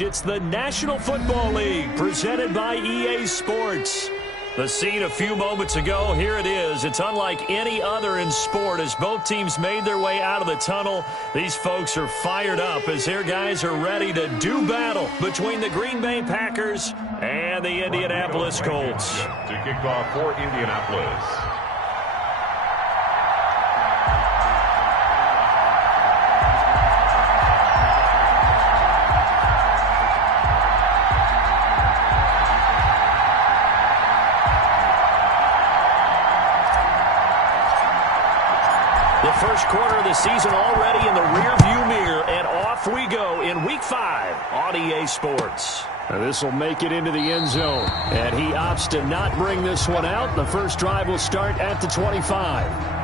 It's the National Football League presented by EA Sports. The scene a few moments ago, here it is. It's unlike any other in sport as both teams made their way out of the tunnel. These folks are fired up as their guys are ready to do battle between the Green Bay Packers and the Indianapolis Colts. To kick off for Indianapolis. The first quarter of the season already in the rearview mirror, and off we go in Week 5 on EA Sports. This will make it into the end zone, and he opts to not bring this one out. The first drive will start at the 25.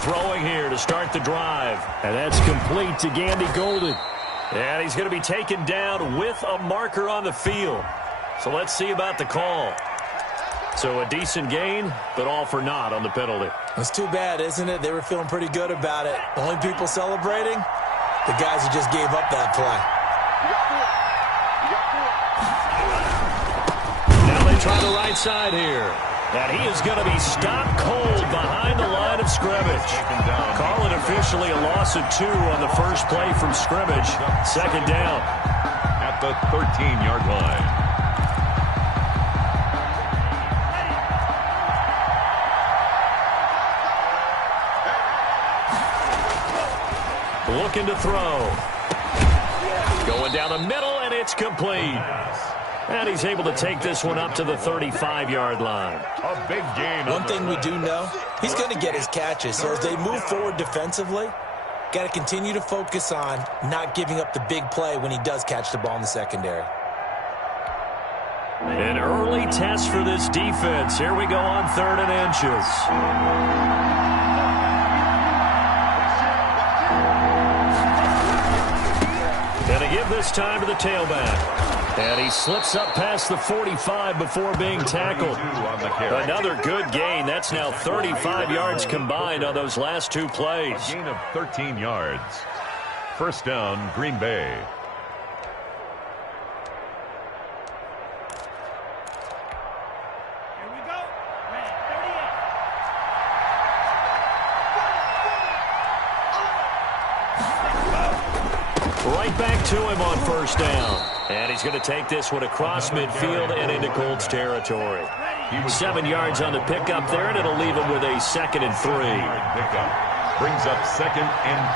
Throwing here to start the drive. And that's complete to Gandy Golden. And he's going to be taken down with a marker on the field. So let's see about the call. So a decent gain, but all for naught on the penalty. It's too bad, isn't it? They were feeling pretty good about it. The only people celebrating, the guys who just gave up that play. Now they try the right side here. And he is going to be stopped cold behind the line of scrimmage. Call it officially a loss of 2 on the first play from scrimmage. Second down. At the 13-yard line. Looking to throw. Going down the middle, and it's complete. And he's able to take this one up to the 35-yard line. A big gain. One thing we do know, he's going to get his catches. So as they move forward defensively, got to continue to focus on not giving up the big play when he does catch the ball in the secondary. An early test for this defense. Here we go on 3rd and inches. Going to give this time to the tailback. And he slips up past the 45 before being tackled. Another good gain. That's now 35 yards combined on those last 2 plays. A gain of 13 yards. First down, Green Bay. Right back to him on first down. And he's going to take this one across midfield and into Colts territory. 7 yards on the pickup there, and it'll leave him with a 2nd and 3. Pickup brings up 2nd and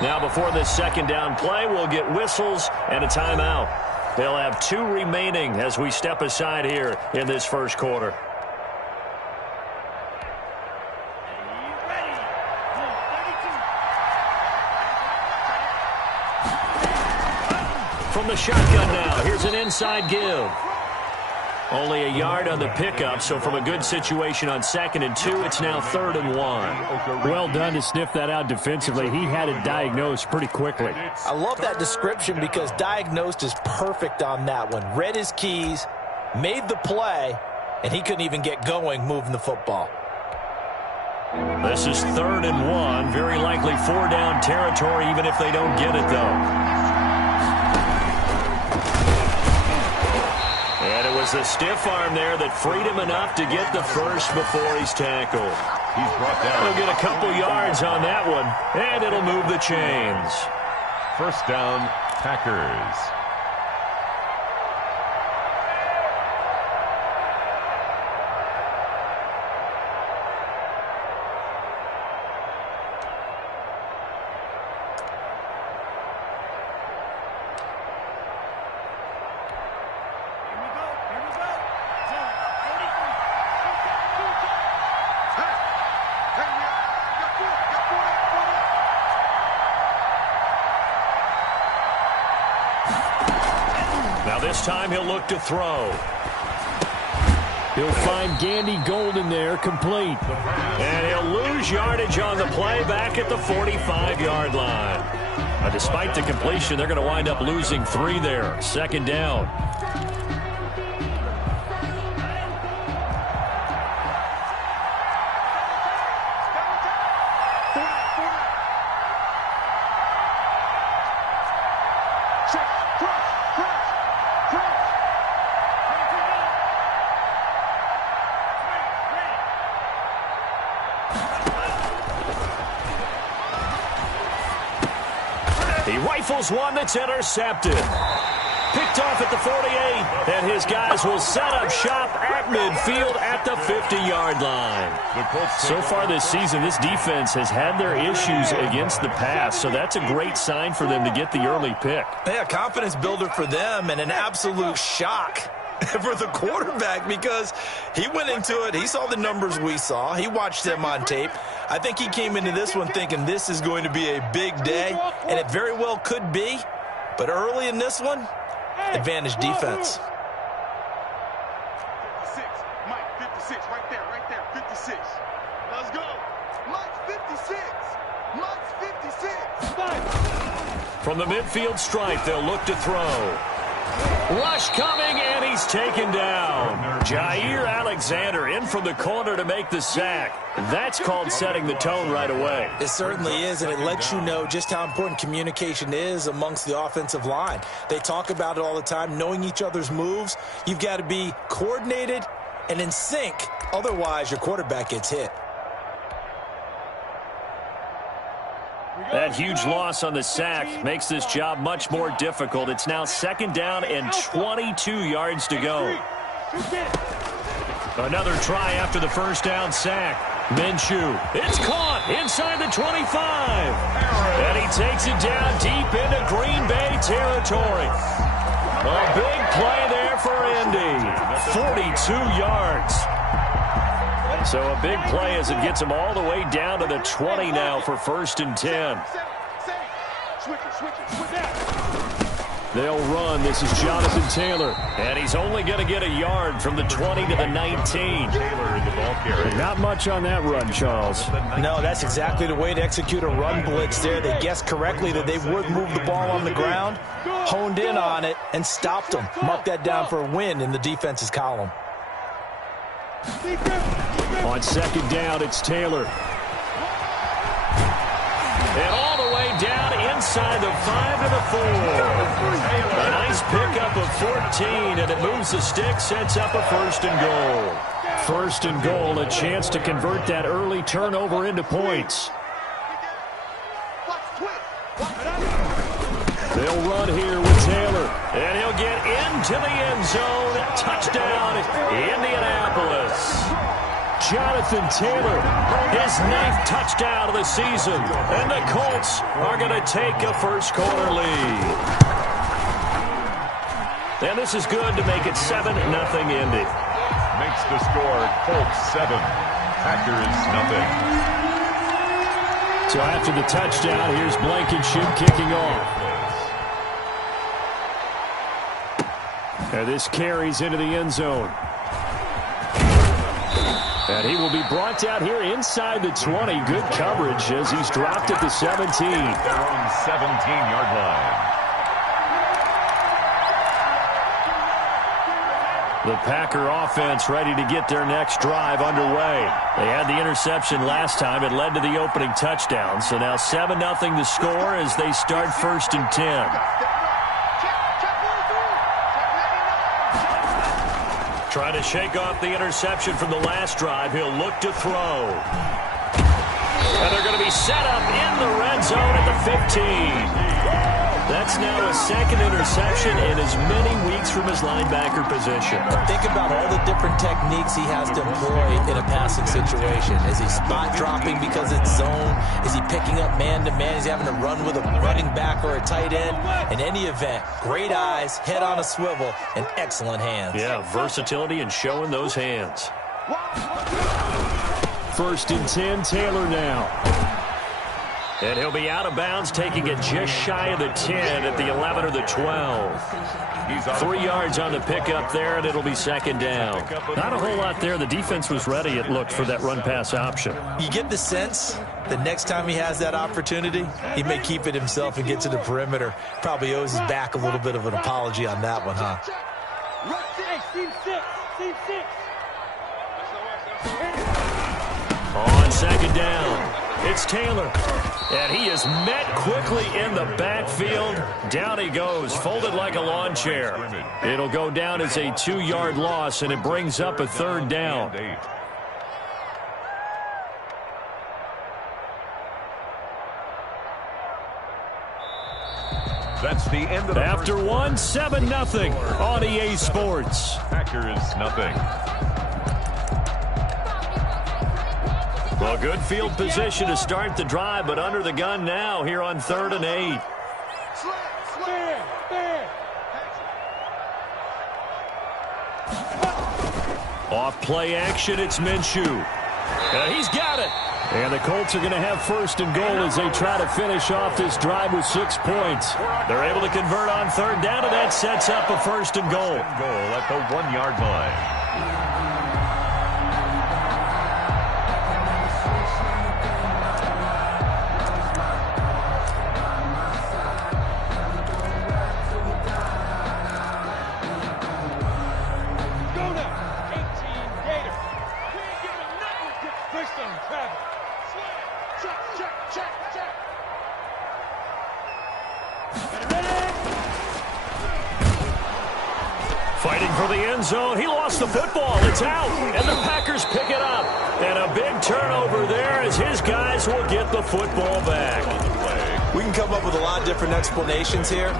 3. Now before this second down play, we'll get whistles and a timeout. They'll have 2 remaining as we step aside here in this first quarter. From the shotgun now, here's an inside give. Only a yard on the pickup, so from a good situation on 2nd and 2, it's now 3rd and 1. Well done to sniff that out defensively. He had it diagnosed pretty quickly. I love that description because diagnosed is perfect on that one. Read his keys, made the play, and he couldn't even get going moving the football. This is 3rd and 1. Very likely 4 down territory even if they don't get it, though. And it was the stiff arm there that freed him enough to get the first before he's tackled. He's brought down. He'll get a couple yards on that one, and it'll move the chains. First down, Packers. This time he'll look to throw. He'll find Gandy Golden there, complete. And he'll lose yardage on the play back at the 45-yard line. Despite the completion, they're going to wind up losing 3 there. Second down. He rifles one that's intercepted. Picked off at the 48, and his guys will set up shop at midfield at the 50-yard line. So far this season, this defense has had their issues against the pass, so that's a great sign for them to get the early pick. Yeah, confidence builder for them and an absolute shock for the quarterback because he went into it. He saw the numbers we saw. He watched them on tape. I think he came into this one thinking this is going to be a big day, and it very well could be. But early in this one, advantage defense. 56. Mike, 56. Right there. 56. Let's go. Mike's 56. Mike's 56. From the midfield stripe, they'll look to throw. Rush coming, and he's taken down. Jair Alexander in from the corner to make the sack. That's called setting the tone right away. It certainly is, and it lets you know just how important communication is amongst the offensive line. They talk about it all the time, knowing each other's moves. You've got to be coordinated and in sync. Otherwise, your quarterback gets hit. That huge loss on the sack makes this job much more difficult. It's now second down and 22 yards to go. Another try after the first down sack. Minshew. It's caught inside the 25. And he takes it down deep into Green Bay territory. A big play there for Indy. 42 yards. So a big play as it gets him all the way down to the 20 now for 1st and 10. They'll run. This is Jonathan Taylor. And he's only going to get a yard from the 20 to the 19. Not much on that run, Charles. No, that's exactly the way to execute a run blitz there. They guessed correctly that they would move the ball on the ground, honed in on it, and stopped them. Mark that down for a win in the defense's column. On second down, it's Taylor. And all the way down inside the 5 to the 4. A nice pickup of 14, and it moves the stick, sets up a 1st and goal. 1st and goal, a chance to convert that early turnover into points. They'll run here with Taylor, and he'll get into the end zone. Touchdown, Indianapolis. Jonathan Taylor, his 9th touchdown of the season, and the Colts are going to take a first-quarter lead. And this is good to make it 7-0 Indy. Makes the score Colts 7, Packers 0. So after the touchdown, here's Blankenship kicking off. And this carries into the end zone. And he will be brought down here inside the 20. Good coverage as he's dropped at the 17. Their own 17-yard line. The Packer offense ready to get their next drive underway. They had the interception last time. It led to the opening touchdown. So now 7-0 the score as they start 1st and 10. Trying to shake off the interception from the last drive. He'll look to throw. And they're going to be set up in the red zone at the 15. That's now a 2nd interception in as many weeks from his linebacker position. Think about all the different techniques he has to employ in a passing situation. Is he spot dropping because it's zone? Is he picking up man-to-man? Is he having to run with a running back or a tight end? In any event, great eyes, head on a swivel, and excellent hands. Yeah, versatility and showing those hands. 1st and 10, Taylor now. And he'll be out of bounds, taking it just shy of the 10 at the 11 or the 12. 3 yards on the pickup there, and it'll be second down. Not a whole lot there. The defense was ready, it looked, for that run-pass option. You get the sense the next time he has that opportunity, he may keep it himself and get to the perimeter. Probably owes his back a little bit of an apology on that one, huh? On second down, it's Taylor. And he is met quickly in the backfield. Down he goes, folded like a lawn chair. It'll go down as a 2-yard loss, and it brings up a third down. That's the end of the After one, 7-0 on EA Sports. Packers nothing. Well, good field position to start the drive, but under the gun now here on 3rd and 8. Off play action, it's Minshew. He's got it. And the Colts are going to have 1st and goal as they try to finish off this drive with 6 points. They're able to convert on 3rd down, and that sets up a 1st and goal. Goal at the 1-yard line. Fighting for the end zone. He lost the football. It's out. And the Packers pick it up. And a big turnover there as his guys will get the football back. We can come up with a lot of different explanations here.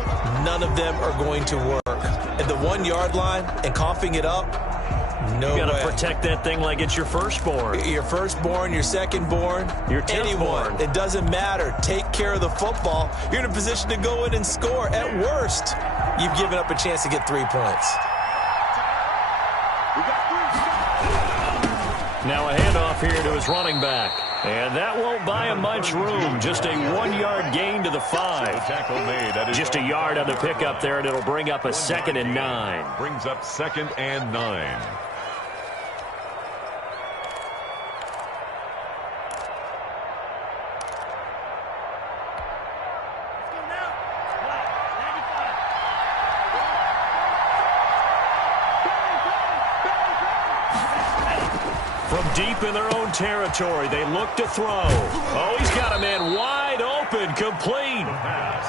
None of them are going to work. At the 1-yard line and coughing it up, no way. You got to protect that thing like it's your firstborn. Your firstborn, your secondborn, your anyone. tenthborn. It doesn't matter. Take care of the football. You're in a position to go in and score. At worst, you've given up a chance to get 3 points. Now a handoff here to his running back. And that won't buy him much room. Just a 1-yard gain to the 5. Just a yard on the pickup there, and it'll bring up a 2nd and 9. Brings up 2nd and 9. From deep in their own territory, they look to throw. Oh, he's got a man wide open, complete.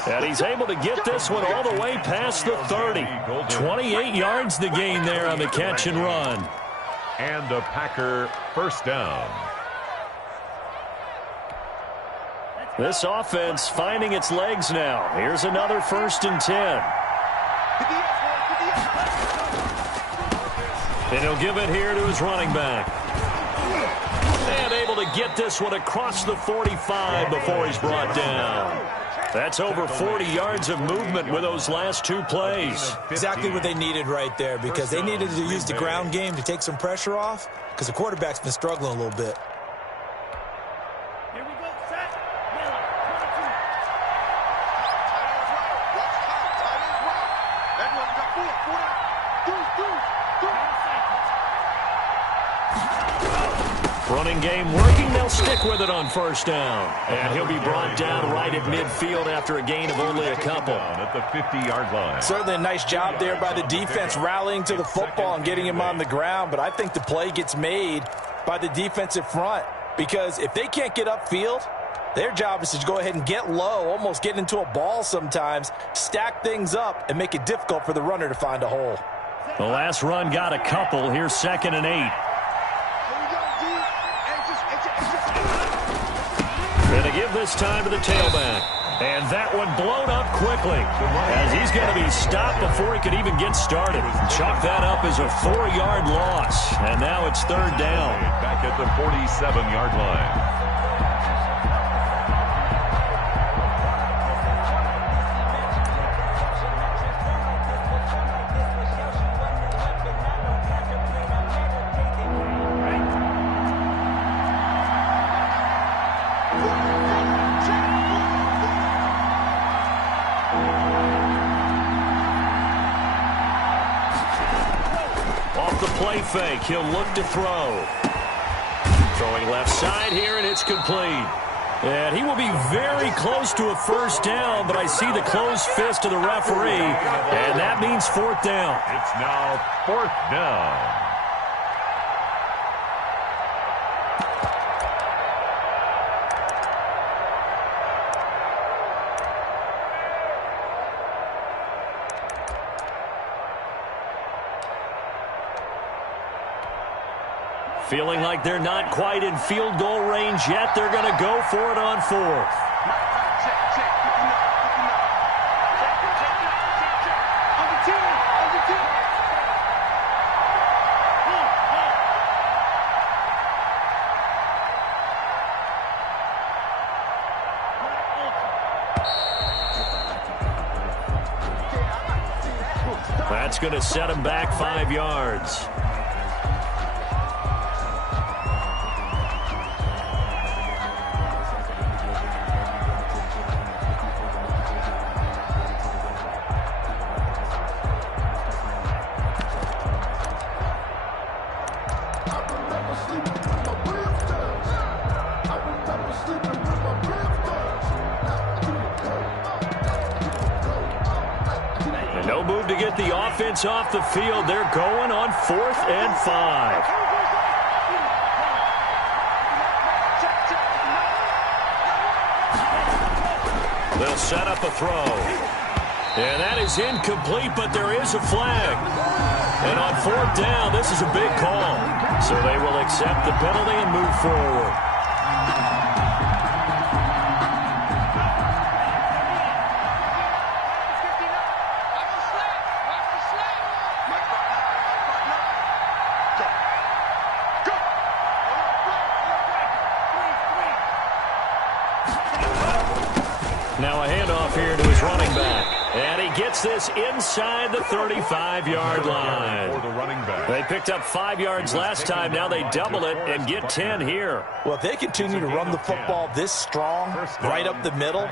And he's able to get this one all the way past the 30. 28 yards the gain there on the catch and run. And a Packer 1st down. This offense finding its legs now. Here's another 1st and 10. And he'll give it here to his running back. And able to get this one across the 45 before he's brought down. That's over 40 yards of movement with those last 2 plays. Exactly what they needed right there, because they needed to use the ground game to take some pressure off, because the quarterback's been struggling a little bit. Here we go, set. Yellow, 22. Running game working. They'll stick with it on 1st down. And he'll be brought down right at midfield after a gain of only a couple. At the 50-yard line. Certainly a nice job there by the defense rallying to the football and getting him on the ground. But I think the play gets made by the defensive front, because if they can't get upfield, their job is to go ahead and get low, almost get into a ball sometimes, stack things up, and make it difficult for the runner to find a hole. The last run got a couple. Here's 2nd and 8. Going to give this time to the tailback. And that one blown up quickly, as he's going to be stopped before he could even get started. Chalk that up as a 4-yard loss. And now it's 3rd down. Back at the 47-yard line. fake. He'll look to throw. Throwing left side here, and it's complete. And he will be very close to a first down, but I see the closed fist of the referee, and that means fourth down. It's now fourth down. Feeling like they're not quite in field goal range yet. They're going to go for it on fourth. That's going to set him back 5 yards. No move to get the offense off the field. They're going on 4th and 5. They'll set up a throw. And that is incomplete, but there is a flag. And on 4th down, this is a big call. So they will accept the penalty and move forward. Now a handoff here to his running back. And he gets this inside the 35-yard line. For the running back. They picked up 5 yards last time. Now they double it and get 10 here. Well, if they continue to run the football this strong, right up the middle,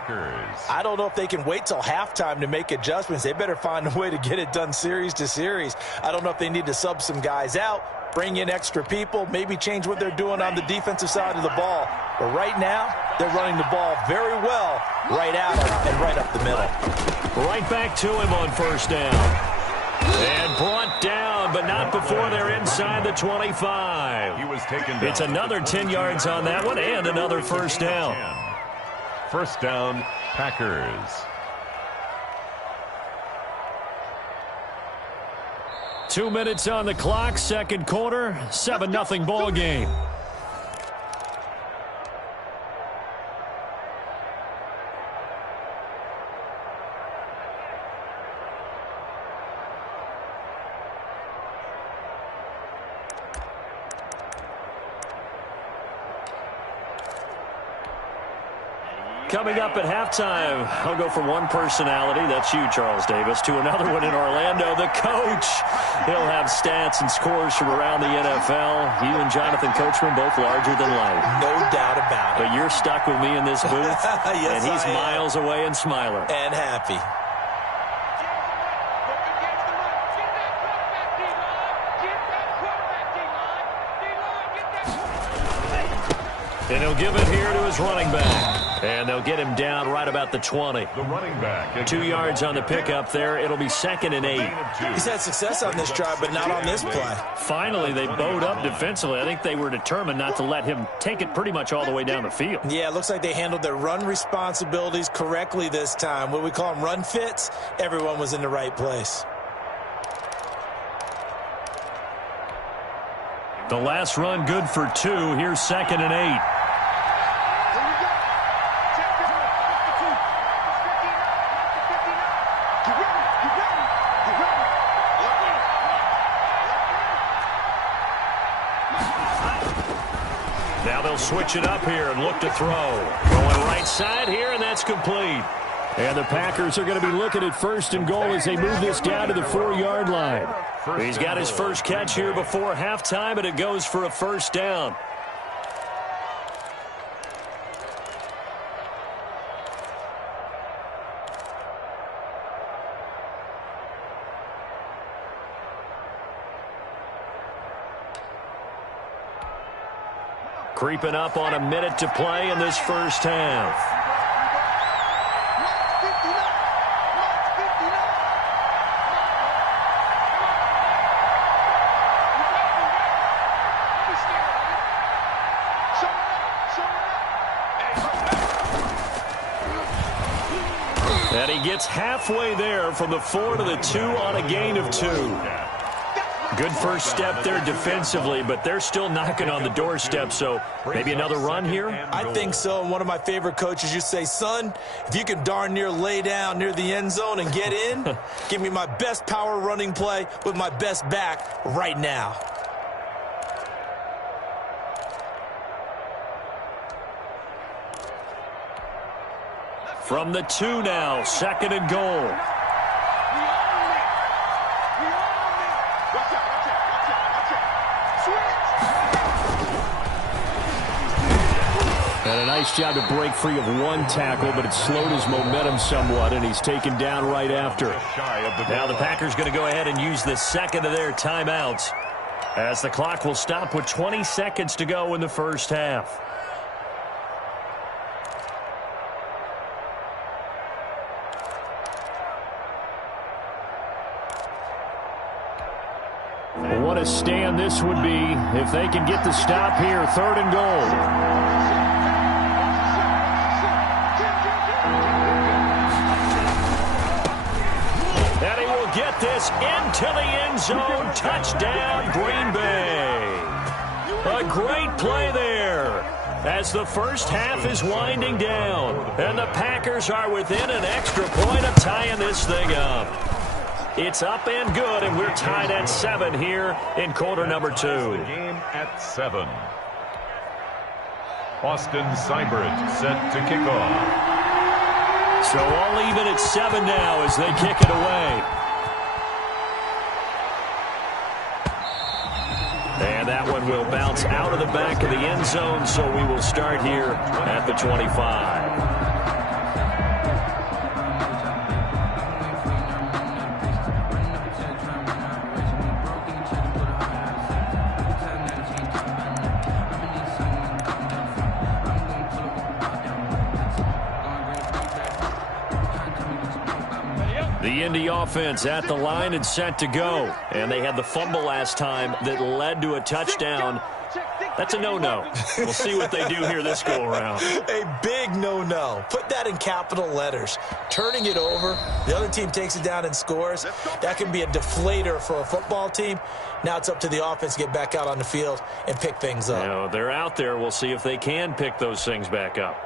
I don't know if they can wait till halftime to make adjustments. They better find a way to get it done series to series. I don't know if they need to sub some guys out, bring in extra people, maybe change what they're doing on the defensive side of the ball. But right now, they're running the ball very well right out and right up the middle. Right back to him on first down. And brought down, but not before they're inside the 25. He was taken down. It's another 10 yards on that one and another first down. First down, Packers. 2 minutes on the clock, second quarter, 7-0 ball game. Coming up at halftime, I'll go from one personality, that's you, Charles Davis, to another one in Orlando, the coach. He'll have stats and scores from around the NFL. You and Jonathan Coachman, both larger than life. No doubt about it. But you're stuck with me in this booth, yes, and he's miles away and smiling. And happy. And he'll give it here to his running back. And they'll get him down right about the 20. The running back. 2 yards on the pickup there. It'll be 2nd and 8. He's had success on this drive, but not on this play. Finally, they bowed up defensively. I think they were determined not to let him take it pretty much all the way down the field. Yeah, it looks like they handled their run responsibilities correctly this time. What we call them run fits, everyone was in the right place. The last run good for 2. Here's 2nd and 8. Now they'll switch it up here and look to throw. Going right side here, and that's complete. And the Packers are going to be looking at 1st and goal as they move this down to the 4-yard line. He's got his first catch here before halftime, and it goes for a first down. Creeping up on a minute to play in this first half. And he gets halfway there from the 4 to the 2 on a gain of 2. Good first step there defensively, but they're still knocking on the doorstep, so maybe another run here? I think so. And one of my favorite coaches used to say, son, if you can darn near lay down near the end zone and get in, give me my best power running play with my best back right now. From the 2 now, 2nd and goal. And a nice job to break free of one tackle, but it slowed his momentum somewhat, and he's taken down right after. Now the Packers going to go ahead and use the second of their timeouts, as the clock will stop with 20 seconds to go in the first half. What a stand this would be if they can get the stop here. 3rd and goal. And he will get this into the end zone. Touchdown, Green Bay. A great play there as the first half is winding down. And the Packers are within an extra point of tying this thing up. It's up and good, and we're tied at 7 here in quarter number 2. The game at 7. Austin Seibert set to kick off. So all even at 7 now as they kick it away. And that one will bounce out of the back of the end zone, so we will start here at the 25. The Indy offense at the line and set to go. And they had the fumble last time that led to a touchdown. That's a no-no. We'll see what they do here this go-around. A big no-no. Put that in capital letters. Turning it over, the other team takes it down and scores. That can be a deflator for a football team. Now it's up to the offense to get back out on the field and pick things up. You know, they're out there. We'll see if they can pick those things back up.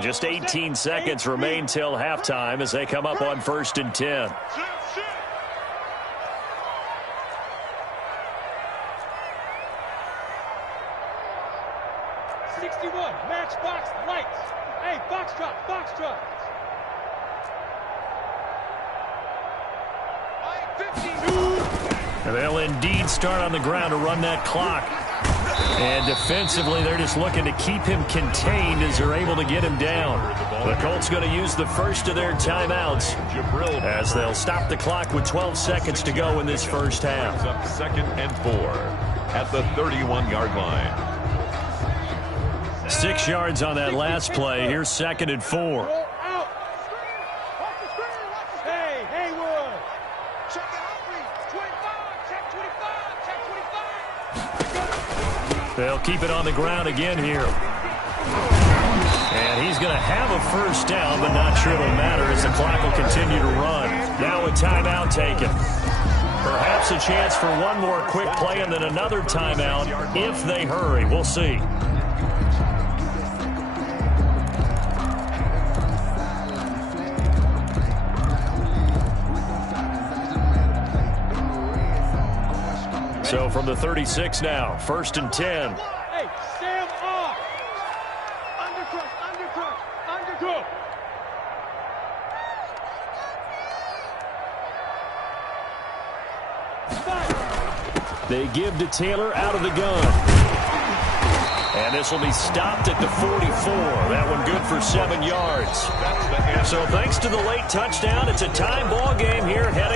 Just 18 seconds remain till halftime as they come up on 1st and 10. Matchbox lights. Hey, Foxtrot, Foxtrot. And they'll indeed start on the ground to run that clock. And defensively, they're just looking to keep him contained as they're able to get him down. The Colts going to use the first of their timeouts as they'll stop the clock with 12 seconds to go in this first half. Up 2nd and 4 at the 31-yard line. 6 yards on that last play. Here's 2nd and 4. Hey, Haywood. They'll keep it on the ground again here. And he's going to have a first down, but not sure it'll matter as the clock will continue to run. Now a timeout taken. Perhaps a chance for one more quick play and then another timeout if they hurry. We'll see. So from the 36 now, 1st and 10. Hey, Sam off. Undercook, undercook, undercook. They give to Taylor out of the gun. And this will be stopped at the 44. That one good for 7 yards. So thanks to the late touchdown, it's a tie ball game here heading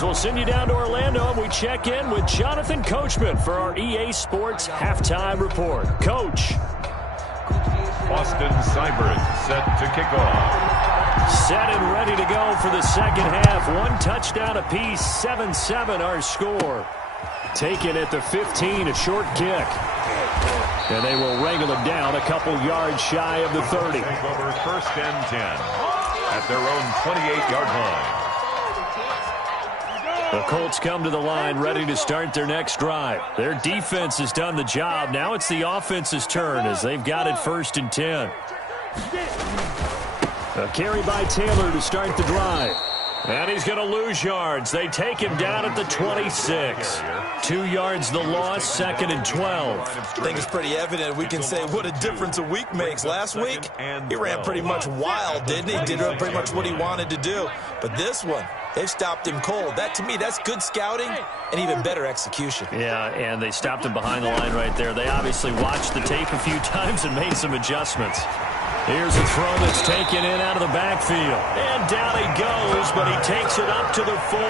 as we'll send you down to Orlando, and we check in with Jonathan Coachman for our EA Sports Halftime Report. Coach. Boston Cybers set to kick off. Set and ready to go for the second half. One touchdown apiece, 7-7 our score. Taken at the 15, a short kick. And they will wrangle him down a couple yards shy of the 30. Take over 1st and 10 at their own 28-yard line. The Colts come to the line ready to start their next drive. Their defense has done the job. Now it's the offense's turn as they've got it 1st and 10. A carry by Taylor to start the drive. And he's going to lose yards. They take him down at the 26. 2 yards the loss, 2nd and 12. I think it's pretty evident. We can say what a difference a week makes. Last week, he ran pretty much wild, didn't he? Did pretty much what he wanted to do. But this one, they've stopped him cold. That, to me, that's good scouting and even better execution. Yeah, and they stopped him behind the line right there. They obviously watched the tape a few times and made some adjustments. Here's a throw that's taken in out of the backfield. And down he goes, but he takes it up to the 40.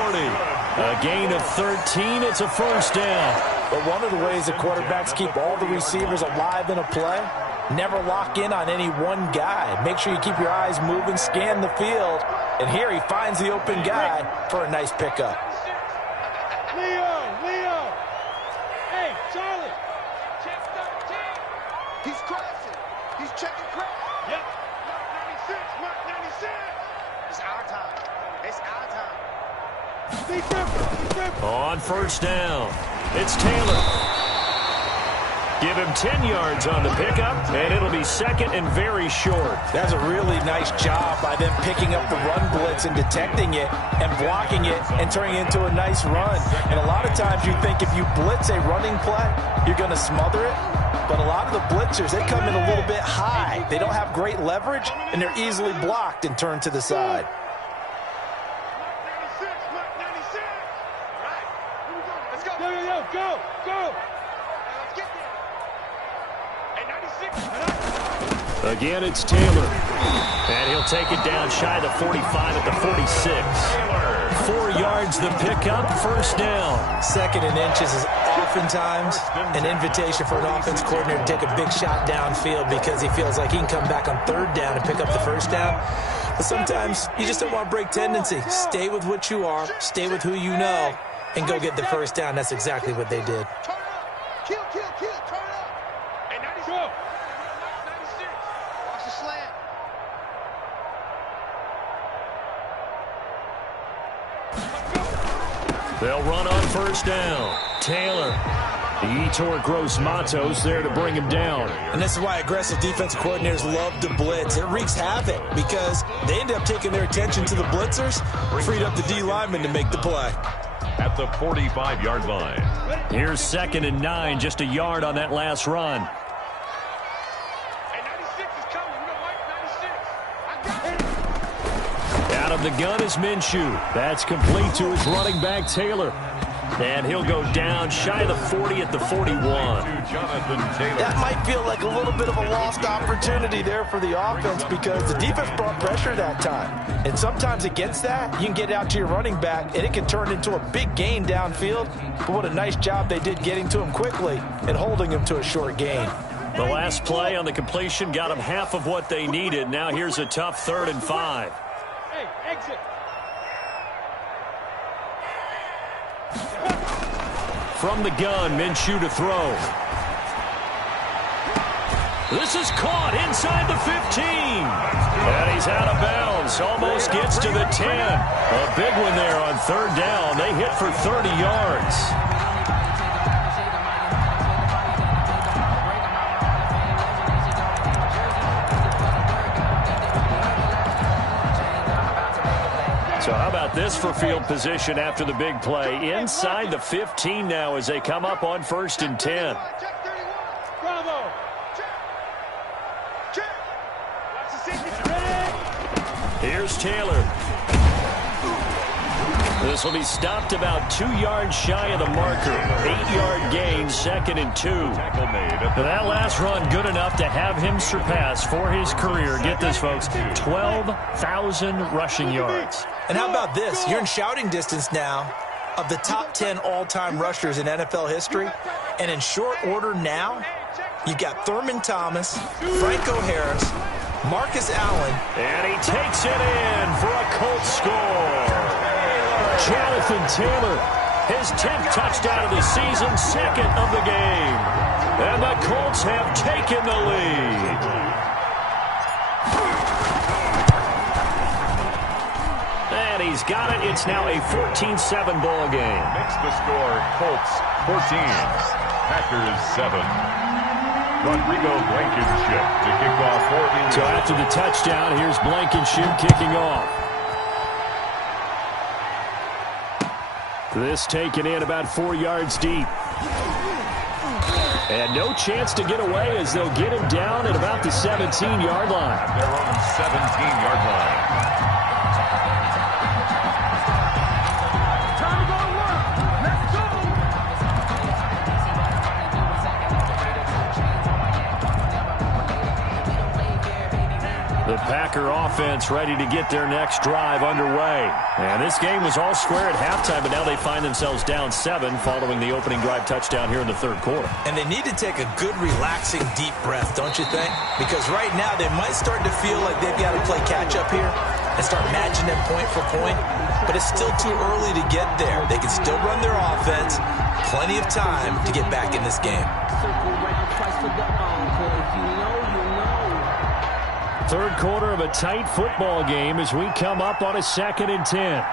A gain of 13. It's a 1st down. But one of the ways the quarterbacks keep all the receivers alive in a play, never lock in on any one guy. Make sure you keep your eyes moving, scan the field. And here he finds the open guy for a nice pickup. Leo. Hey, Charlie. Check 13. He's crossing. He's checking crack. Yep. Mark 96. It's our time. It's our time. Defense. On 1st down, it's Taylor. Give him 10 yards on the pickup, and it'll be 2nd and very short. That's a really nice job by them picking up the run blitz and detecting it and blocking it and turning it into a nice run. And a lot of times you think if you blitz a running play, you're going to smother it. But a lot of the blitzers, they come in a little bit high. They don't have great leverage, and they're easily blocked and turned to the side. Mark 96. All right. Here we go. Let's go. Go. Let's get there. Hey, 96. Again, it's Taylor. And he'll take it down shy of the 45 at the 46. 4 yards the pickup, 1st down. 2nd and inches is oftentimes an invitation for an offense coordinator to take a big shot downfield because he feels like he can come back on 3rd down and pick up the 1st down. But sometimes you just don't want to break tendency. Stay with what you are, stay with who you know, and go get the 1st down. That's exactly what they did. Turn up. Kill. Turn up. Hey, 96. Go. 96. Watch the slant. They'll run on 1st down. Taylor. The Etor Gross Matos there to bring him down. And this is why aggressive defensive coordinators love to blitz. It wreaks havoc because they end up taking their attention to the blitzers, freed up the D lineman to make the play. At the 45-yard line. Here's 2nd and 9, just a yard on that last run. Hey, 96 is coming. We don't like 96. I got it. Out of the gun is Minshew. That's complete to his running back, Taylor. And he'll go down shy of the 40 at the 41. Jonathan Taylor. That might feel like a little bit of a lost opportunity there for the offense because the defense brought pressure that time. And sometimes against that, you can get out to your running back, and it can turn into a big gain downfield. But what a nice job they did getting to him quickly and holding him to a short gain. The last play on the completion got them half of what they needed. Now here's a tough 3rd and 5. Hey, exit. From the gun, Minshew to throw. This is caught inside the 15. And he's out of bounds. Almost gets to the 10. A big one there on 3rd down. They hit for 30 yards. So how about this for field position after the big play? Inside the 15 now as they come up on 1st and 10. Check 31. Bravo. Check. Watch the signature. Ready? Here's Taylor. This will be stopped about 2 yards shy of the marker. 8-yard gain, 2nd and 2. That last run good enough to have him surpass for his career, get this, folks, 12,000 rushing yards. And how about this? You're in shouting distance now of the top 10 all-time rushers in NFL history. And in short order now, you've got Thurman Thomas, Franco Harris, Marcus Allen. And he takes it in for a Colts score. Jonathan Taylor, his 10th touchdown of the season, 2nd of the game. And the Colts have taken the lead. And he's got it. It's now a 14-7 ball game. Makes the score Colts 14, Packers 7. Rodrigo Blankenship to kick off for the... So after the touchdown, here's Blankenship kicking off. This taken in about 4 yards deep. And no chance to get away as they'll get him down at about the 17-yard line. At their own 17-yard line. Time to go to work. Let's go. The Packer offense ready to get their next drive underway. And this game was all square at halftime, but now they find themselves down 7 following the opening drive touchdown here in the 3rd quarter. And they need to take a good, relaxing, deep breath, don't you think? Because right now they might start to feel like they've got to play catch-up here and start matching them point for point. But it's still too early to get there. They can still run their offense. Plenty of time to get back in this game. 3rd quarter of a tight football game as we come up on a 2nd and 10. Check, 59.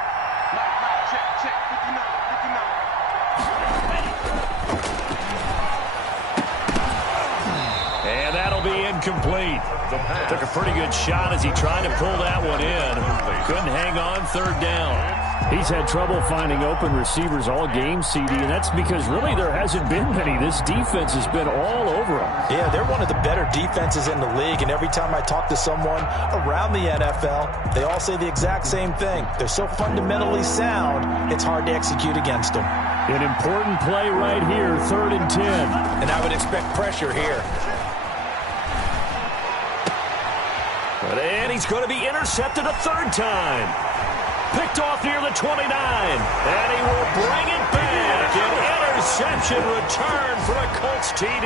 And that'll be incomplete. Took a pretty good shot as he tried to pull that one in. Couldn't hang on 3rd down. He's had trouble finding open receivers all game, CD, and that's because really there hasn't been many. This defense has been all over him. Yeah, they're one of the better defenses in the league, and every time I talk to someone around the NFL, they all say the exact same thing. They're so fundamentally sound, it's hard to execute against them. An important play right here, 3rd and 10. And I would expect pressure here. And he's going to be intercepted a 3rd time. Picked off near the 29. And he will bring it back. An interception return for a Colts TD.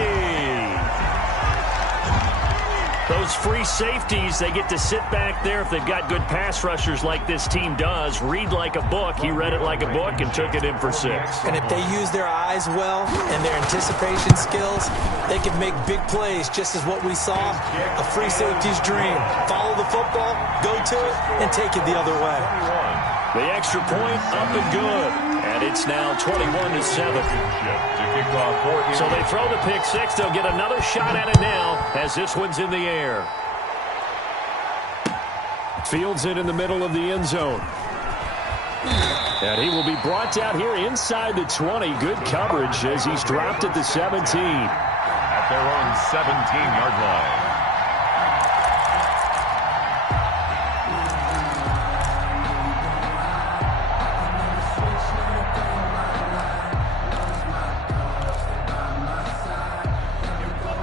Those free safeties, they get to sit back there if they've got good pass rushers like this team does. Read like a book. He read it like a book and took it in for 6. And if they use their eyes well and their anticipation skills, they can make big plays, just as what we saw, a free safety's dream. Follow the football, go to it, and take it the other way. The extra point up and good. And it's now 21-7. So they throw the pick 6. They'll get another shot at it now as this one's in the air. Fields it in the middle of the end zone. And he will be brought down here inside the 20. Good coverage as he's dropped at the 17. At their own 17-yard line.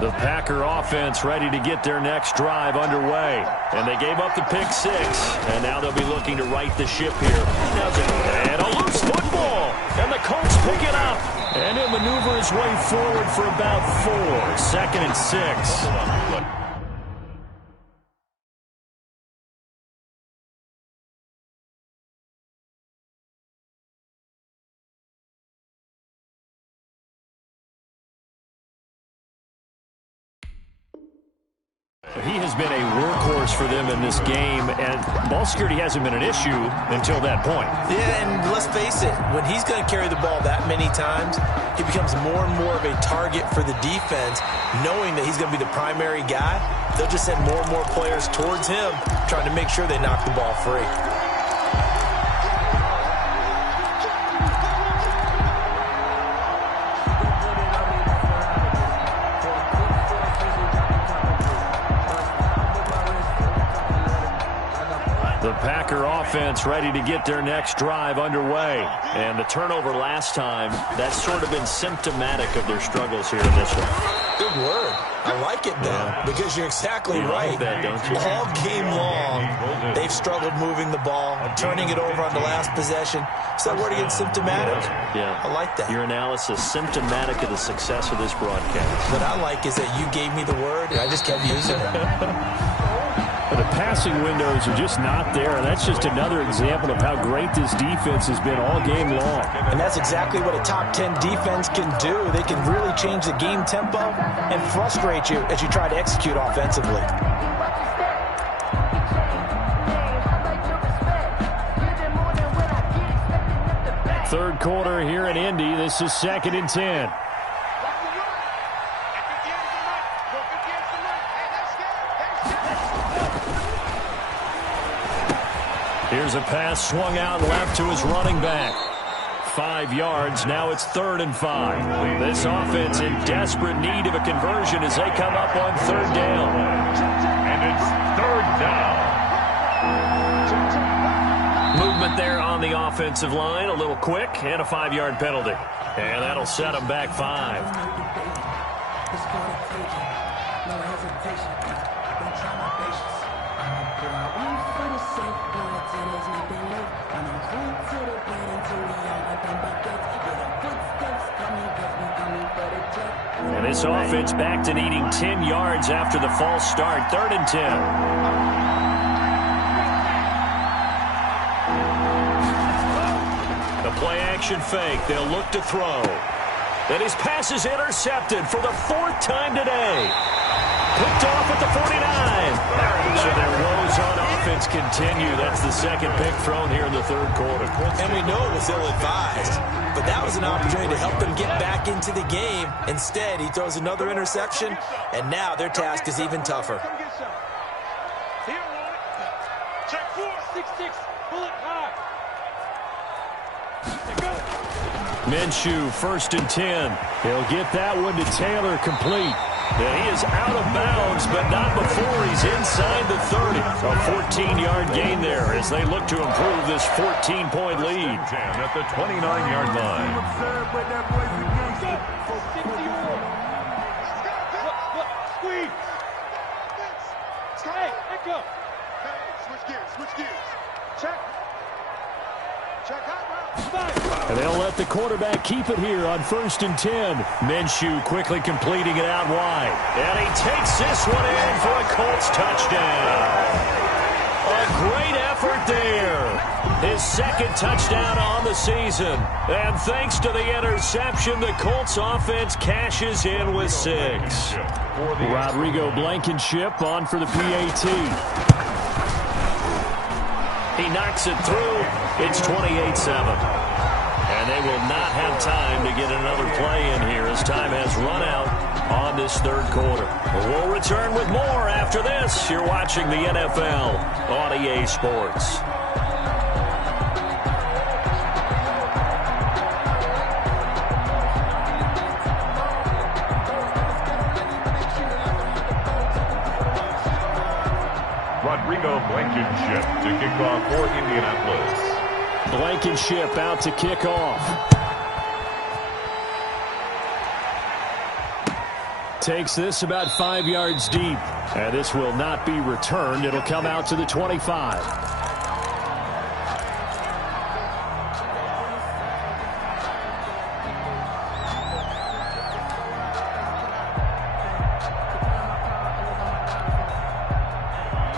The Packer offense ready to get their next drive underway. And they gave up the pick 6. And now they'll be looking to right the ship here. And a loose football. And the Colts pick it up. And he'll maneuver his way forward for about 4. 2nd and 6. He has been a workhorse for them in this game, and ball security hasn't been an issue until that point. Yeah, and let's face it, when he's going to carry the ball that many times, he becomes more and more of a target for the defense, knowing that he's going to be the primary guy. They'll just send more and more players towards him, trying to make sure they knock the ball free. The Packer offense ready to get their next drive underway. And the turnover last time, that's sort of been symptomatic of their struggles here in this one. Good word. I like it, though, because you're exactly right. Like that, don't you? All game long, they've struggled moving the ball, turning it over on the last possession. So that word again, symptomatic. Yeah. I like that. Your analysis, symptomatic of the success of this broadcast. What I like is that you gave me the word, and I just kept using it. The passing windows are just not there. That's just another example of how great this defense has been all game long. And that's exactly what a top 10 defense can do. They can really change the game tempo and frustrate you as you try to execute offensively. Third quarter here in Indy. This is 2nd and 10. Here's a pass swung out left to his running back. 5 yards. Now it's 3rd and 5. This offense in desperate need of a conversion as they come up on 3rd down. And it's 3rd down. Movement there on the offensive line. A little quick and a 5-yard penalty. And that'll set them back 5. And this offense back to needing 10 yards after the false start. 3rd and 10. The play-action fake. They'll look to throw. And his pass is intercepted for the 4th time today. Picked off at the 49. So their woes on offense continue. That's the 2nd pick thrown here in the 3rd quarter. And we know it was ill-advised, but that was an opportunity to help them get back into the game. Instead, he throws another interception, and now their task is even tougher. Check 4, 6-6, bullet high. Minshew, 1st and 10. He'll get that one to Taylor, complete. And he is out of bounds, but not before he's inside the 30. A 14-yard gain there as they look to improve this 14-point lead. 10 at the 29-yard line. Squeeze. Hey, echo. Switch gears. Check. Check out. And they'll let the quarterback keep it here on 1st and 10. Minshew quickly completing it out wide. And he takes this one in for a Colts touchdown. A great effort there. His 2nd touchdown on the season. And thanks to the interception, the Colts offense cashes in with 6. Rodrigo Blankenship on for the PAT. He knocks it through. It's 28-7. And they will not have time to get another play in here as time has run out on this 3rd quarter. We'll return with more after this. You're watching the NFL on EA Sports. Rodrigo Blankenship to kick off for Indianapolis. Blankenship out to kick off. Takes this about 5 yards deep. And this will not be returned. It'll come out to the 25.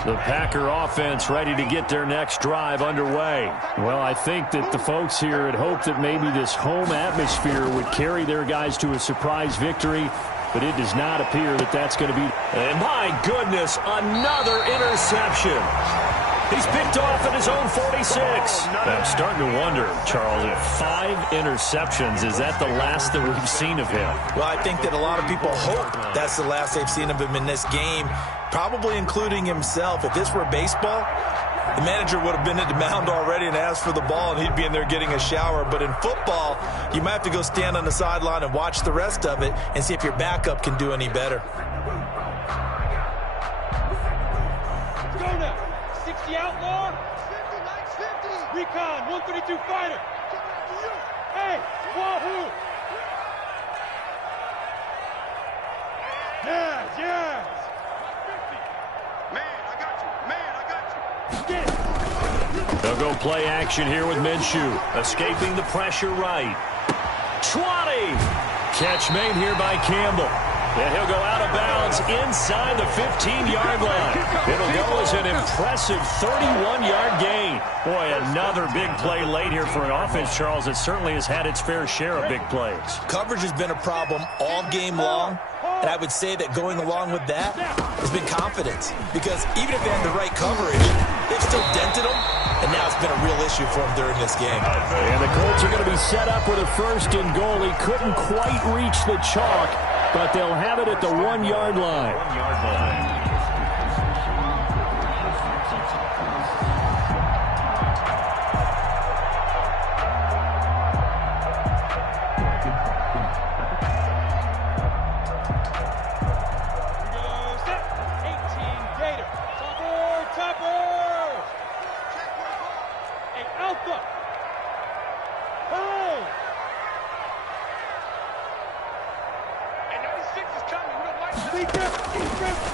The Packer offense ready to get their next drive underway. Well, I think that the folks here had hoped that maybe this home atmosphere would carry their guys to a surprise victory, but it does not appear that that's going to be. And my goodness, another interception. He's picked off at his own 46. I'm starting to wonder, Charles, if 5 interceptions, is that the last that we've seen of him? Well, I think that a lot of people hope that's the last they've seen of him in this game, probably including himself. If this were baseball, the manager would have been at the mound already and asked for the ball, and he'd be in there getting a shower. But in football, you might have to go stand on the sideline and watch the rest of it and see if your backup can do any better. Go now. 60 outlaw. 59-6. Recon, 132 fighter. Hey, Wahoo! Yes, yes. Man, I got you. Man, I got you. Get it. They'll go play action here with Minshew. Escaping the pressure right. 20. Catch made here by Campbell. And he'll go out of bounds inside the 15-yard line. It'll go as an impressive 31-yard gain. Boy, another big play late here for an offense, Charles, that certainly has had its fair share of big plays. Coverage has been a problem all game long, and I would say that going along with that has been confidence. Because even if they had the right coverage, they've still dented them, and now it's been a real issue for them during this game. And the Colts are going to be set up with a first and goal. He couldn't quite reach the chalk, but they'll have it at the 1-yard line. 1-yard line.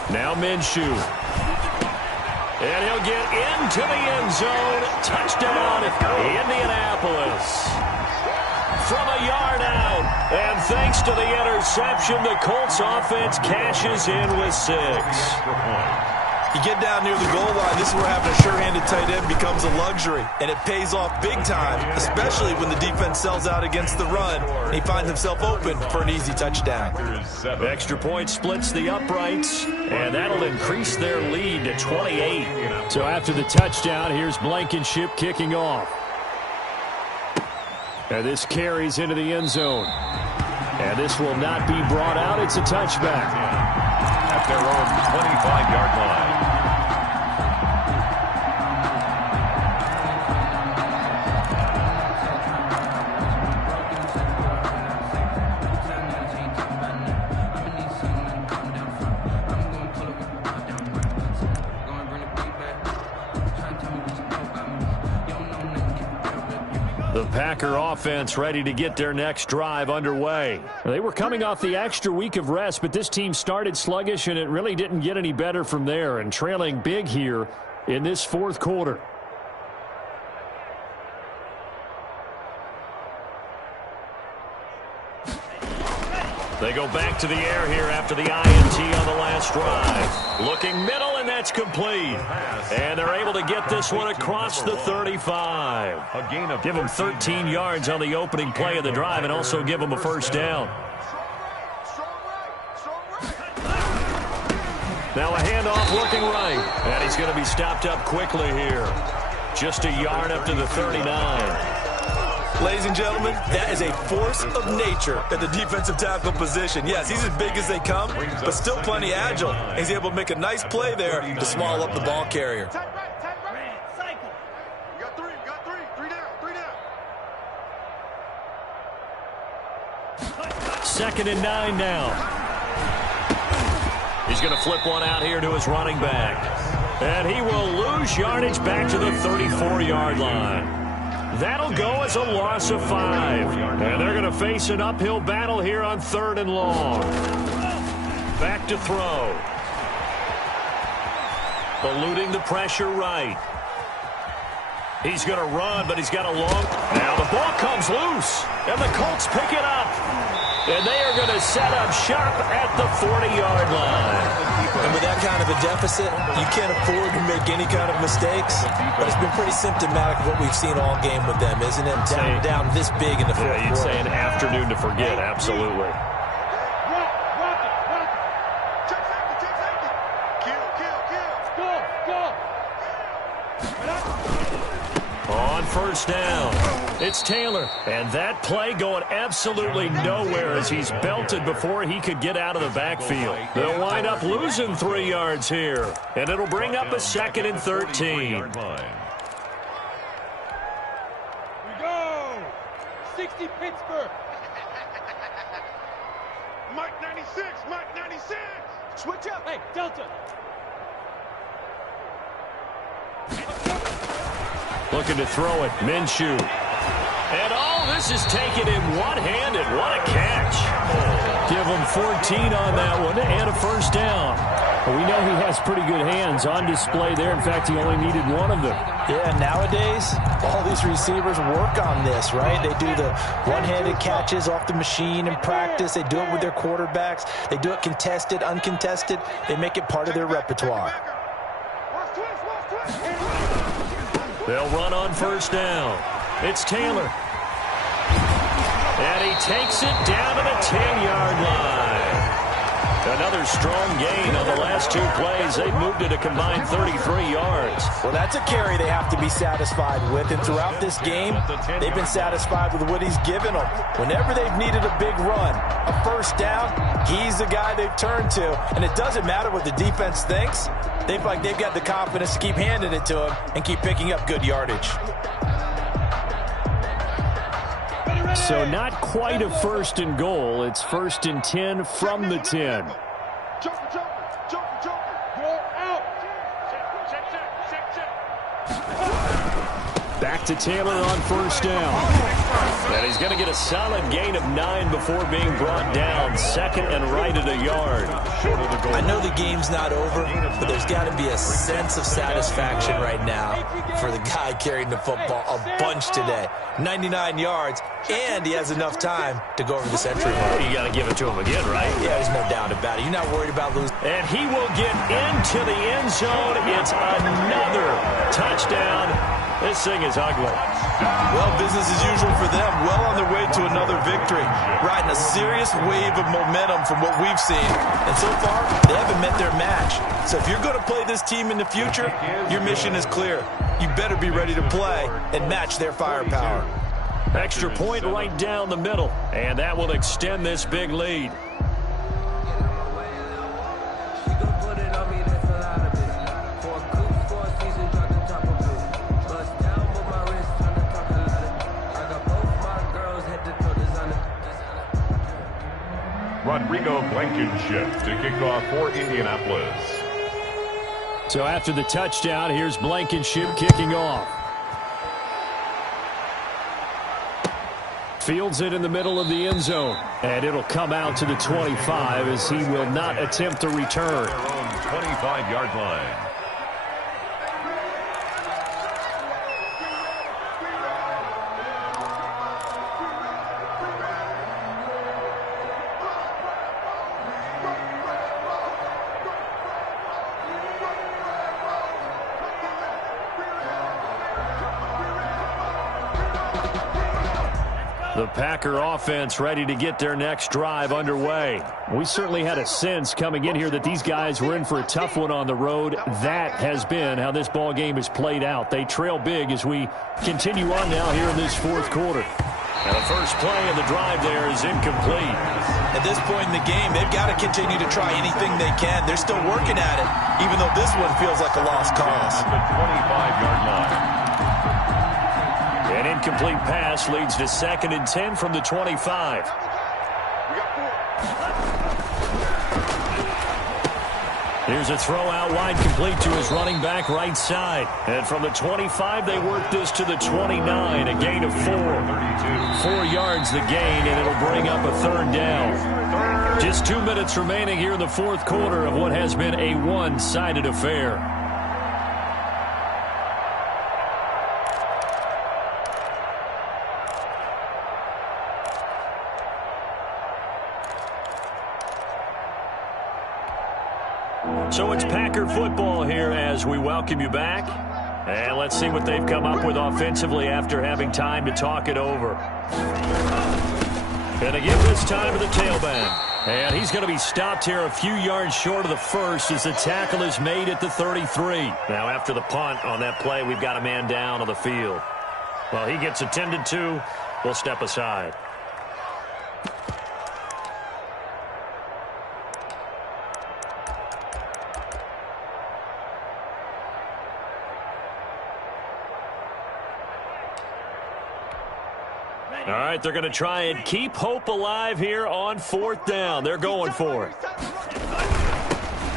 Now Minshew. And he'll get into the end zone. Touchdown, Indianapolis. From a yard out. And thanks to the interception, the Colts offense cashes in with 6. You get down near the goal line, this is where having a sure-handed tight end becomes a luxury. And it pays off big time, especially when the defense sells out against the run. And he finds himself open for an easy touchdown. Extra point splits the uprights, and that'll increase their lead to 28. So after the touchdown, here's Blankenship kicking off. And this carries into the end zone. And this will not be brought out. It's a touchback. At their own 25-yard line. The Packer offense ready to get their next drive underway. They were coming off the extra week of rest, but this team started sluggish, and it really didn't get any better from there, and trailing big here in this fourth quarter. They go back to the air here after the INT on the last drive. Looking middle, and that's complete. And they're able to get this one across the 35. Give them 13 yards on the opening play of the drive and also give them a first down. Now a handoff looking right. And he's going to be stopped up quickly here. Just a yard up to the 39. Ladies and gentlemen, that is a force of nature at the defensive tackle position. Yes, he's as big as they come, but still plenty agile. He's able to make a nice play there to small up the ball carrier. Tight right. Cycle. You got three. Three down. Second and 9 now. He's going to flip one out here to his running back. And he will lose yardage back to the 34-yard line. That'll go as a loss of 5. And they're going to face an uphill battle here on 3rd and long. Back to throw. Eluding the pressure right. He's going to run, but he's got a long... Now the ball comes loose, and the Colts pick it up. And they are going to set up shop at the 40-yard line. And with that kind of a deficit, you can't afford to make any kind of mistakes. But it's been pretty symptomatic of what we've seen all game with them, isn't it? Down this big in the fourth quarter. You'd say an afternoon to forget, absolutely. Rock it. Check safety. Kill. Go. On first down, it's Taylor. And that play going absolutely nowhere as he's belted before he could get out of the backfield. They'll wind up losing 3 yards here. And it'll bring up a 2nd and 13. We go. 60 Pittsburgh. Mike 96. Switch up. Hey, Delta. Looking to throw it. Minshew. And this is taken in one-handed. What a catch. Give him 14 on that one and a first down. Well, we know he has pretty good hands on display there. In fact, he only needed one of them. Yeah, nowadays, all these receivers work on this, right? They do the one-handed catches off the machine in practice. They do it with their quarterbacks. They do it contested, uncontested. They make it part of their repertoire. They'll run on first down. It's Taylor. And he takes it down to the 10-yard line. Another strong gain on the last two plays. They've moved it a combined 33 yards. Well, that's a carry they have to be satisfied with. And throughout this game, they've been satisfied with what he's given them. Whenever they've needed a big run, a first down, he's the guy they've turned to. And it doesn't matter what the defense thinks. They've got the confidence to keep handing it to him and keep picking up good yardage. So not quite a first and goal. It's first and 10 from the 10. Jumper. Go out. Check. Back to Taylor on first down. And he's going to get a solid gain of 9 before being brought down. Second and right at a yard. I know the game's not over, but there's got to be a sense of satisfaction right now for the guy carrying the football a bunch today. 99 yards, and he has enough time to go over the century mark. You got to give it to him again, right? Yeah, there's no doubt about it. You're not worried about losing. And he will get into the end zone. It's another touchdown. This thing is ugly. Well, business as usual for them. Well on their way to another victory. Riding a serious wave of momentum from what we've seen. And so far, they haven't met their match. So if you're going to play this team in the future, your mission is clear. You better be ready to play and match their firepower. Extra point right down the middle. And that will extend this big lead. Rodrigo Blankenship to kick off for Indianapolis. So after the touchdown, here's Blankenship kicking off. Fields it in the middle of the end zone. And it'll come out to the 25 as he will not attempt to return. Their own 25-yard line. The Packer offense ready to get their next drive underway. We certainly had a sense coming in here that these guys were in for a tough one on the road. That has been how this ball game has played out. They trail big as we continue on now here in this fourth quarter. And the first play of the drive there is incomplete. At this point in the game, they've got to continue to try anything they can. They're still working at it, even though this one feels like a lost cause. At the 25-yard line. An incomplete pass leads to 2nd and 10 from the 25. Here's a throw out wide, complete to his running back right side. And from the 25, they work this to the 29, a gain of 4. 4 yards the gain, and it'll bring up a third down. Just 2 minutes remaining here in the fourth quarter of what has been a one-sided affair. So it's Packer football here as we welcome you back. And let's see what they've come up with offensively after having time to talk it over. Going to give this time to the tailback. And he's going to be stopped here a few yards short of the first as the tackle is made at the 33. Now after the punt on that play, we've got a man down on the field. Well, he gets attended to. We'll step aside. All right, they're going to try and keep hope alive here on 4th down. They're going for it.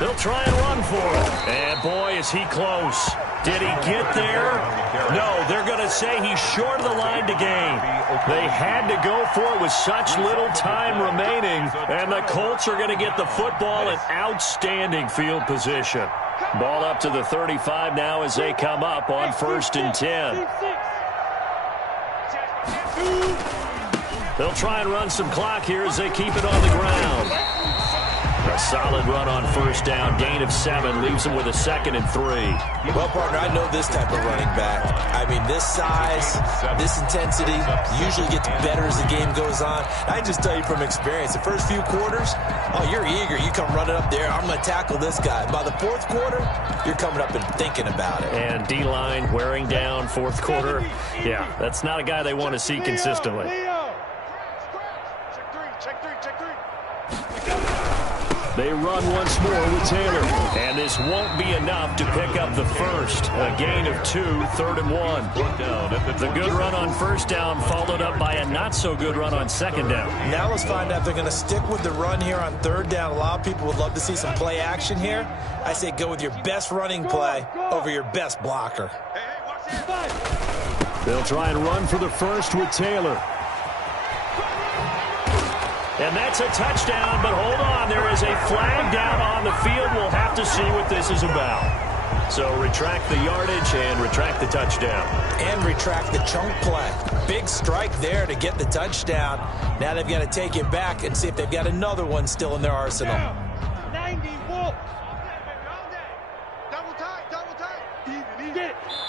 They'll try and run for it. And, boy, is he close. Did he get there? No, they're going to say he's short of the line to gain. They had to go for it with such little time remaining, and the Colts are going to get the football in outstanding field position. Ball up to the 35 now as they come up on 1st and 10. They'll try and run some clock here as they keep it on the ground. A solid run on 1st down, gain of 7, leaves them with a 2nd and 3. Well, partner, I know this type of running back. I mean, this size, this intensity usually gets better as the game goes on. I can just tell you from experience, the first few quarters, oh, you're eager. You come running up there, I'm going to tackle this guy. By the 4th quarter, you're coming up and thinking about it. And D-line wearing down 4th quarter. Yeah, that's not a guy they want to see consistently. They run once more with Taylor. And this won't be enough to pick up the first. A gain of 2, 3rd and 1. The good run on 1st down followed up by a not-so-good run on 2nd down. Now let's find out if they're going to stick with the run here on 3rd down. A lot of people would love to see some play action here. I say go with your best running play over your best blocker. They'll try and run for the first with Taylor. And that's a touchdown, but hold on. There is a flag down on the field. We'll have to see what this is about. So retract the yardage and retract the touchdown. And retract the chunk play. Big strike there to get the touchdown. Now they've got to take it back and see if they've got another one still in their arsenal. 90 Wolf.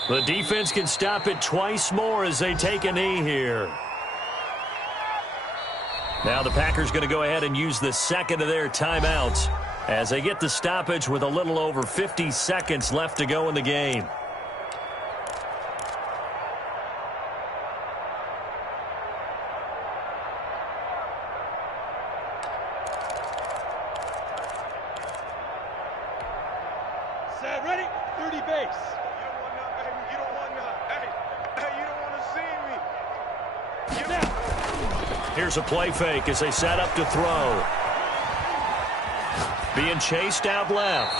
The defense can stop it twice more as they take a knee here. Now the Packers going to go ahead and use the 2nd of their timeouts as they get the stoppage with a little over 50 seconds left to go in the game. Set, ready? 30 base. You don't want to see me. Here's a play fake as they set up to throw. Being chased out left.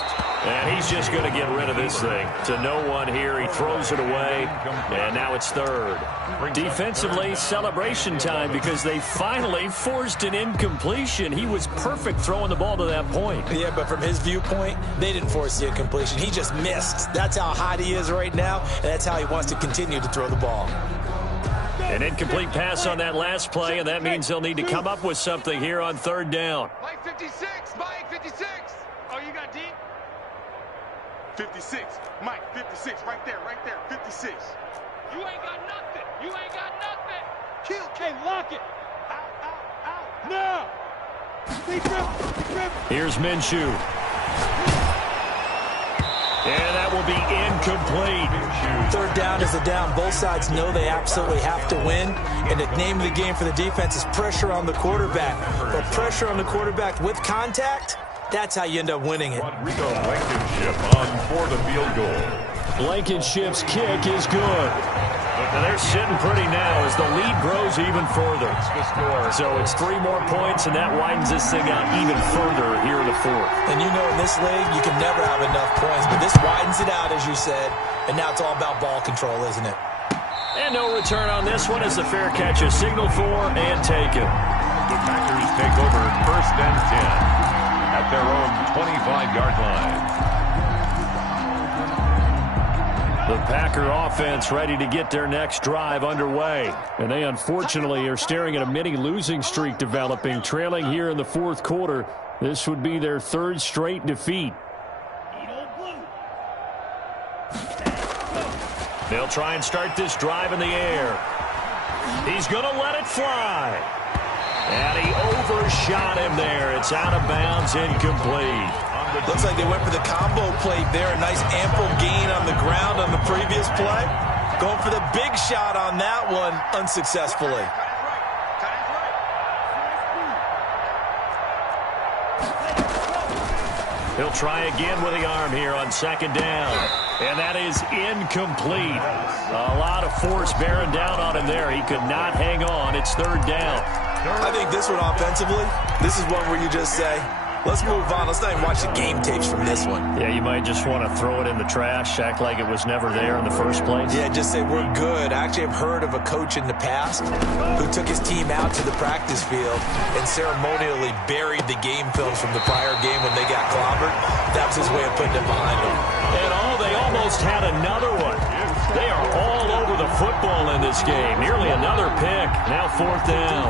And he's just going to get rid of this thing. To no one here. He throws it away. And now it's 3rd. Defensively, celebration time because they finally forced an incompletion. He was perfect throwing the ball to that point. Yeah, but from his viewpoint, they didn't force the incompletion. He just missed. That's how hot he is right now, and that's how he wants to continue to throw the ball. An incomplete pass on that last play, and that means they'll need to come up with something here on 3rd down. Mike 56, Mike 56. Oh, you got deep? 56, Mike 56, right there, 56. You ain't got nothing. You ain't got nothing. Kill. Hey, lock it. Out. Now. Deep grip. Here's Minshew. And that will be incomplete. 3rd down is a down. Both sides know they absolutely have to win. And the name of the game for the defense is pressure on the quarterback. But pressure on the quarterback with contact, that's how you end up winning it. Rodrigo Blankenship on for the field goal. Blankenship's kick is good. Now they're sitting pretty now as the lead grows even further. So it's 3 more points, and that widens this thing out even further here in the 4th. And you know in this league, you can never have enough points. But this widens it out, as you said. And now it's all about ball control, isn't it? And no return on this one as the fair catch is signaled for and taken. The Packers take over 1st and 10 at their own 25-yard line. The Packer offense ready to get their next drive underway. And they unfortunately are staring at a mini losing streak developing, trailing here in the 4th quarter. This would be their 3rd straight defeat. They'll try and start this drive in the air. He's going to let it fly. And he overshot him there. It's out of bounds, incomplete. Looks like they went for the combo plate there. A nice ample gain on the ground on the previous play. Going for the big shot on that one unsuccessfully. He'll try again with the arm here on 2nd down. And that is incomplete. A lot of force bearing down on him there. He could not hang on. It's 3rd down. I think this one offensively, this is one where you just say, Let's move on. Let's not even watch the game tapes from this one. Yeah, you might just want to throw it in the trash, act like it was never there in the first place. Yeah, just say we're good. I actually have heard of a coach in the past who took his team out to the practice field and ceremonially buried the game films from the prior game when they got clobbered. That was his way of putting it behind them. And they almost had another one. They are all over the football in this game. Nearly another pick. Now 4th down.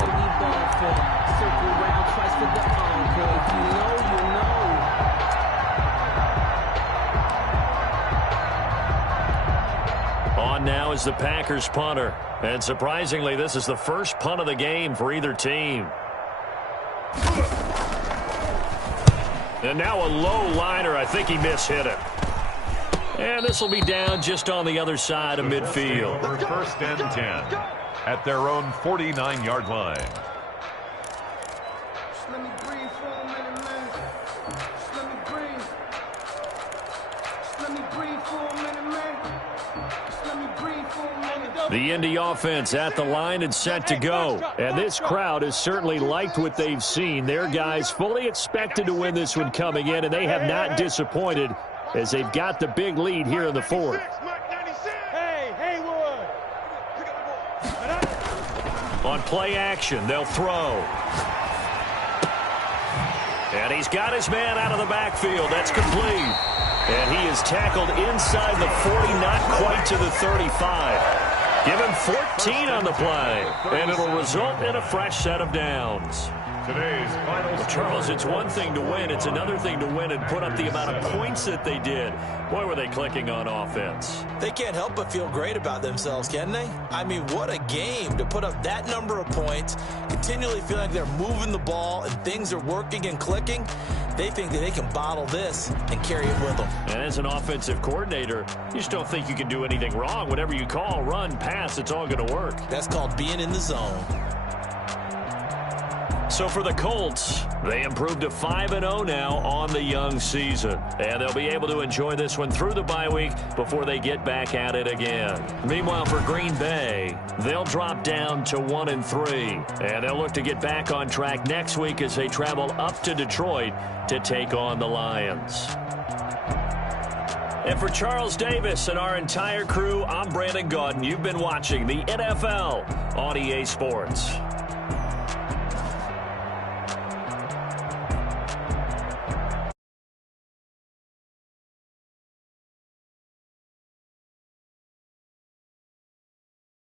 On now is the Packers punter. And surprisingly, this is the first punt of the game for either team. And now a low liner. I think he mishit it. And this will be down just on the other side of midfield. For 1st and 10 at their own 49-yard line. Just let me breathe for a minute, man. Just let me breathe. Just let me breathe for a minute, man. Just let me breathe for a minute. The Indy offense at the line and set to go. And this crowd has certainly liked what they've seen. Their guys fully expected to win this one coming in, and they have not disappointed as they've got the big lead here in the 4th. Hey, Haywood. On play action, they'll throw. And he's got his man out of the backfield. That's complete. And he is tackled inside the 40, not quite to the 35. Give him 14 on the play, and it'll result in a fresh set of downs. Today's final Well, Charles, it's one thing to win. It's another thing to win and put up the amount of points that they did. Boy, were they clicking on offense. They can't help but feel great about themselves, can they? I mean, what a game to put up that number of points, continually feeling like they're moving the ball and things are working and clicking. They think that they can bottle this and carry it with them. And as an offensive coordinator, you just don't think you can do anything wrong. Whatever you call, run, pass, it's all going to work. That's called being in the zone. So for the Colts, they improved to 5-0 now on the young season. And they'll be able to enjoy this one through the bye week before they get back at it again. Meanwhile, for Green Bay, they'll drop down to 1-3. And they'll look to get back on track next week as they travel up to Detroit to take on the Lions. And for Charles Davis and our entire crew, I'm Brandon Gaudin. You've been watching the NFL on EA Sports.